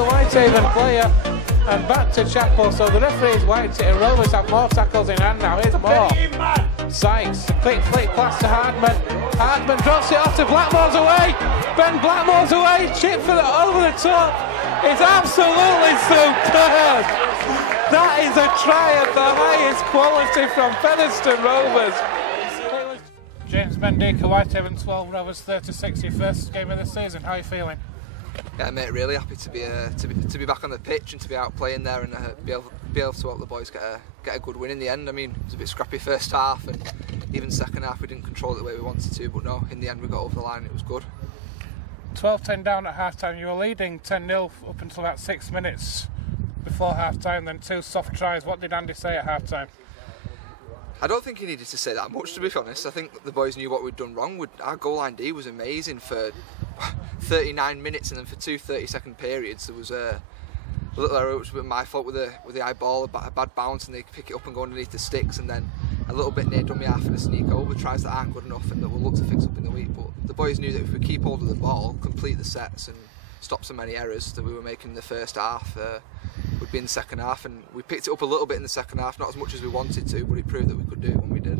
the Whitehaven player and back to Chapel. So the referee's wiped it and Rovers have more tackles in hand now. Here's more. Sykes, a quick flick pass to Hardman. Hardman drops it off to Blackmore's away. Ben Blackmore's away. Chip for the over the top. It's absolutely superb. That is a try of the highest quality from Featherstone Rovers. James Mendieka, Whitehaven 12, Rovers 36. Your first game of the season. How are you feeling? Yeah, mate, really happy to be back on the pitch and to be out playing there and be able to help the boys get a good win in the end. I mean, it was a bit scrappy first half and even second half we didn't control it the way we wanted to, but no, in the end we got over the line and it was good. 12-10 down at half time. You were leading 10-0 up until about 6 minutes before half time, then 2 soft tries. What did Andy say at half time? I don't think he needed to say that much, to be honest. I think the boys knew what we'd done wrong. Our goal line D was amazing for 39 minutes, and then for 2 30-second periods there was a little error which was my fault with the high ball, a bad bounce, and they pick it up and go underneath the sticks, and then a little bit near dummy half and a sneak over tries that aren't good enough and that we'll look to fix up in the week. But the boys knew that if we keep hold of the ball, complete the sets and stop so many errors that we were making in the first half, would be in the second half, and we picked it up a little bit in the second half, not as much as we wanted to, but it proved that we could do it when we did.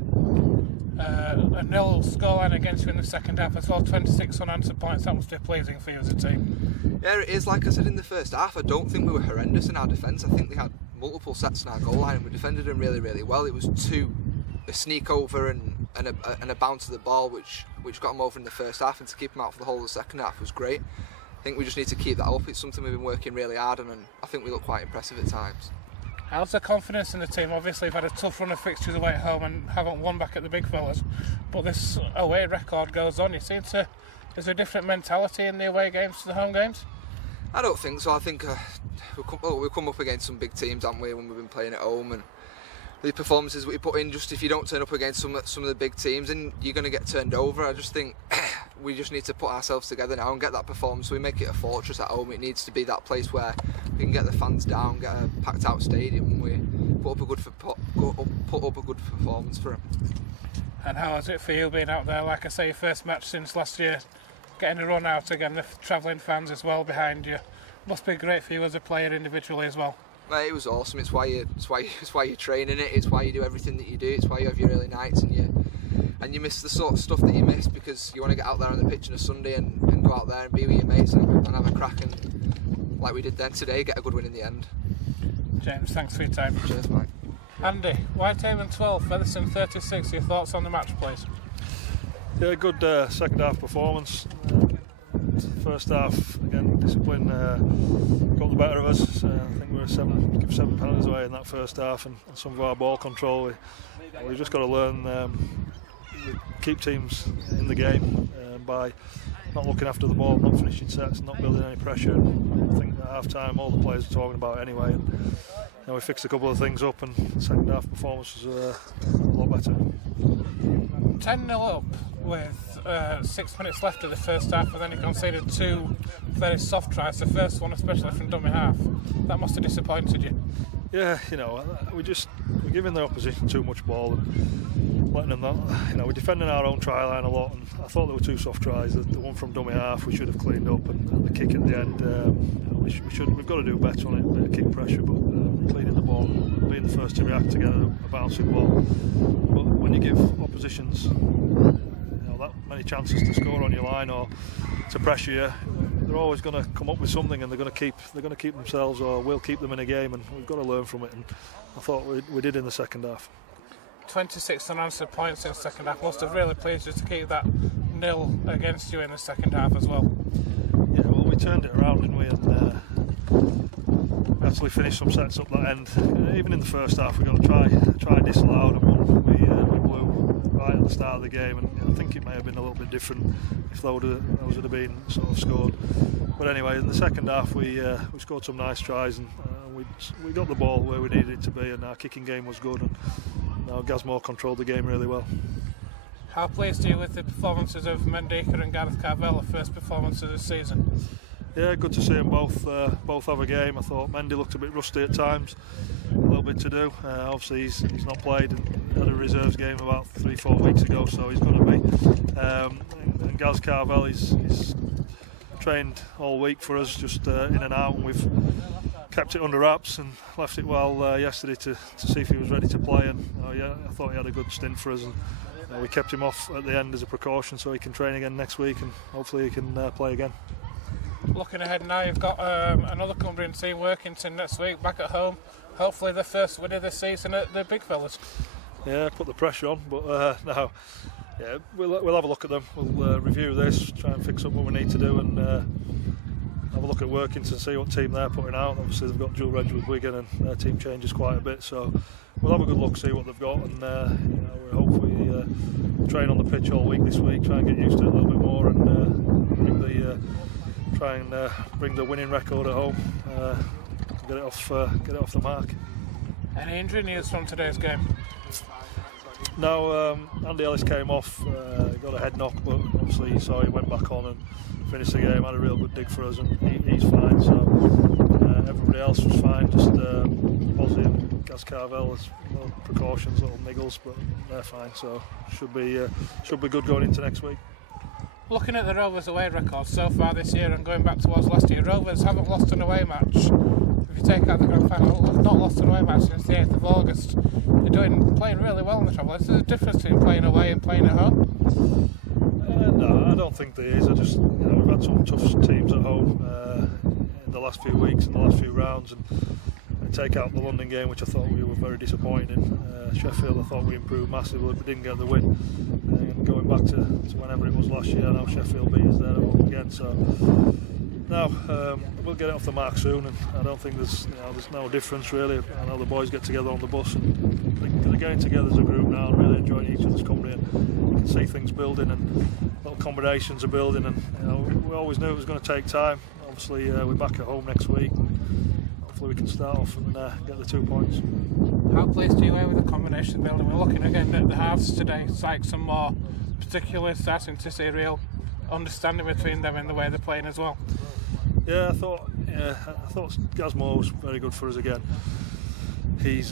A nil scoreline against you in the second half as well, 26 unanswered points. That must be pleasing for you as a team. Yeah, it is. Like I said in the first half, I don't think we were horrendous in our defence. I think they had multiple sets in our goal line and we defended them really, really well. It was a sneak over and a bounce of the ball which got them over in the first half, and to keep them out for the whole of the second half was great. I think we just need to keep that up. It's something we've been working really hard on, and I think we look quite impressive at times. How's the confidence in the team? Obviously you've had a tough run of fixtures away at home and haven't won back at the big fellas, but this away record goes on. Is there a different mentality in the away games to the home games? I don't think so. I think we've come up against some big teams, haven't we, when we've been playing at home, and the performances we put in, just if you don't turn up against some of the big teams, then you're going to get turned over. I just think we just need to put ourselves together now and get that performance. So we make it a fortress at home. It needs to be that place where we can get the fans down, get a packed out stadium, and we put up a good performance for them. And how is it for you being out there? Like I say, your first match since last year, getting a run out again, the travelling fans as well behind you. Must be great for you as a player individually as well. Mate, it was awesome. It's why you're training it. It's why you do everything that you do. It's why you have your early nights and you miss the sort of stuff that you miss because you want to get out there on the pitch on a Sunday and go out there and be with your mates and have a crack, and like we did then today, get a good win in the end. James, thanks for your time. Cheers, mate. Andy, Whitehaven 12, Featherstone 36. Your thoughts on the match, please? Yeah, good second half performance. First half, again, discipline got the better of us. I think we were 7 penalties away in that first half, and some of our ball control. We've just got to learn keep teams in the game by not looking after the ball, not finishing sets, not building any pressure. I think at half time all the players were talking about it anyway. And, we fixed a couple of things up, and the second half performance was a lot better. 10-0 up with 6 minutes left of the first half, and then you conceded 2 very soft tries. The first one, especially from dummy half, that must have disappointed you. Yeah, we're giving the opposition too much ball and letting them not. We're defending our own try line a lot, and I thought there were 2 soft tries. The one from dummy half we should have cleaned up, and the kick at the end we've got to do better on it. A bit of kick pressure, but cleaning the ball, being the first to react to get a bouncing ball. But when you give oppositions that many chances to score on your line or to pressure you, they're always going to come up with something, and they're going to keep themselves, or we'll keep them in a game, and we've got to learn from it. And I thought we did in the second half. 26 unanswered points in the second half. Must have really pleased you to keep that 0 against you in the second half as well. Yeah, well, we turned it around, didn't we? And we actually finished some sets up that end. Even in the first half, we got a try disallowed, and one we blew right at the start of the game, and I think it may have been a little bit different if those would have been sort of scored. But anyway, in the second half we scored some nice tries, and we got the ball where we needed it to be, and our kicking game was good, and Gazmore controlled the game really well. How pleased are you with the performances of Mendieka and Gareth Carvell, first performance of the season? Yeah, good to see them both have a game. I thought Mendy looked a bit rusty at times, a little bit to do. Obviously he's not played, and he had a reserves game about 3-4 weeks ago, so he's going to be. And Gaz Carvell, he's trained all week for us, just in and out, and we've kept it under wraps and left it well yesterday to see if he was ready to play. And yeah, I thought he had a good stint for us, and we kept him off at the end as a precaution so he can train again next week and hopefully he can play again. Looking ahead now, you've got another Cumbrian team, Workington, next week, back at home. Hopefully the first win of this season at the big fellas. Yeah, put the pressure on, but no. Yeah, we'll have a look at them. We'll review this, try and fix up what we need to do, and have a look at Workington, see what team they're putting out. Obviously they've got dual reg with Wigan, and their team changes quite a bit, so we'll have a good look, see what they've got, and we'll hopefully train on the pitch all week this week, try and get used to it a little bit more, and try and bring the winning record at home, get it off the mark. Any injury news from today's game? No, Andy Ellis came off, got a head knock, but obviously you saw he went back on and finished the game, had a real good dig for us, and he's fine, so everybody else was fine, just Ozzy and Gaz Carvel as little precautions, little niggles, but they're fine, so should be good going into next week. Looking at the Rovers away record so far this year and going back towards last year, Rovers haven't lost an away match. If you take out the grand final, not lost an away match since the 8th of August. You're playing really well in the Travel. Is there a difference between playing away and playing at home? No, I don't think there is. I just, we've had some tough teams at home in the last few weeks and the last few rounds, and take out the London game, which I thought we were very disappointed in. Sheffield, I thought we improved massively, but didn't get the win. And going back to whenever it was last year, now Sheffield beat us there at home again. So now we'll get it off the mark soon, and I don't think there's no difference really. I know the boys get together on the bus, and they're getting together as a group now and really enjoying each other's company. And you can see things building, and little combinations are building, and we always knew it was going to take time. Obviously, we're back at home next week. Hopefully we can start off and get the 2 points. How pleased are you with the combination building? We're looking again at the halves today, Sykes and Moore, particularly starting to see real understanding between them in the way they're playing as well. Yeah, I thought Gaz Moore was very good for us again. He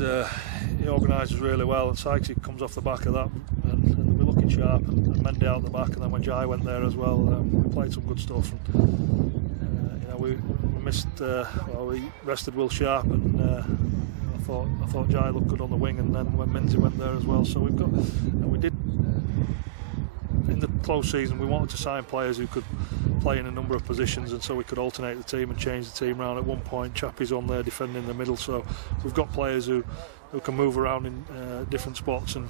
organises really well, and Sykes, he comes off the back of that, and we're looking sharp, and Mendy out the back, and then when Jai went there as well, we played some good stuff. And, we missed. We rested Will Sharp, and I thought Jai looked good on the wing, and then when Minzy went there as well. So we did in the close season. We wanted to sign players who could play in a number of positions, and so we could alternate the team and change the team around. At one point, Chappie's on there defending in the middle, so we've got players who can move around in different spots, and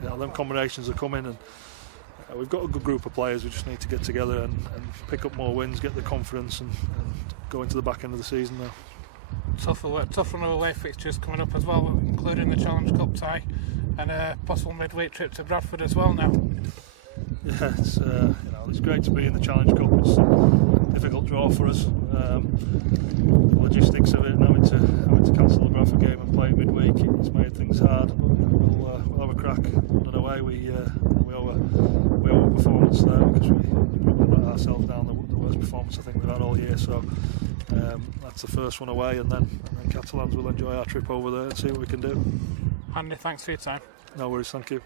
them combinations are coming. And we've got a good group of players. We just need to get together and pick up more wins, get the confidence, and go into the back end of the season now. Tough run of away fixtures coming up as well, including the Challenge Cup tie and a possible midweek trip to Bradford as well now. Yeah, it's great to be in the Challenge Cup. It's a difficult draw for us. Logistics of it, having to cancel the Bradford game and play it midweek, it's made things hard. But we'll have a crack on the way. We owe a performance there, because we probably let ourselves down the worst performance I think we've had all year. So that's the first one away, and then Catalans will enjoy our trip over there and see what we can do. Andy, thanks for your time. No worries, thank you.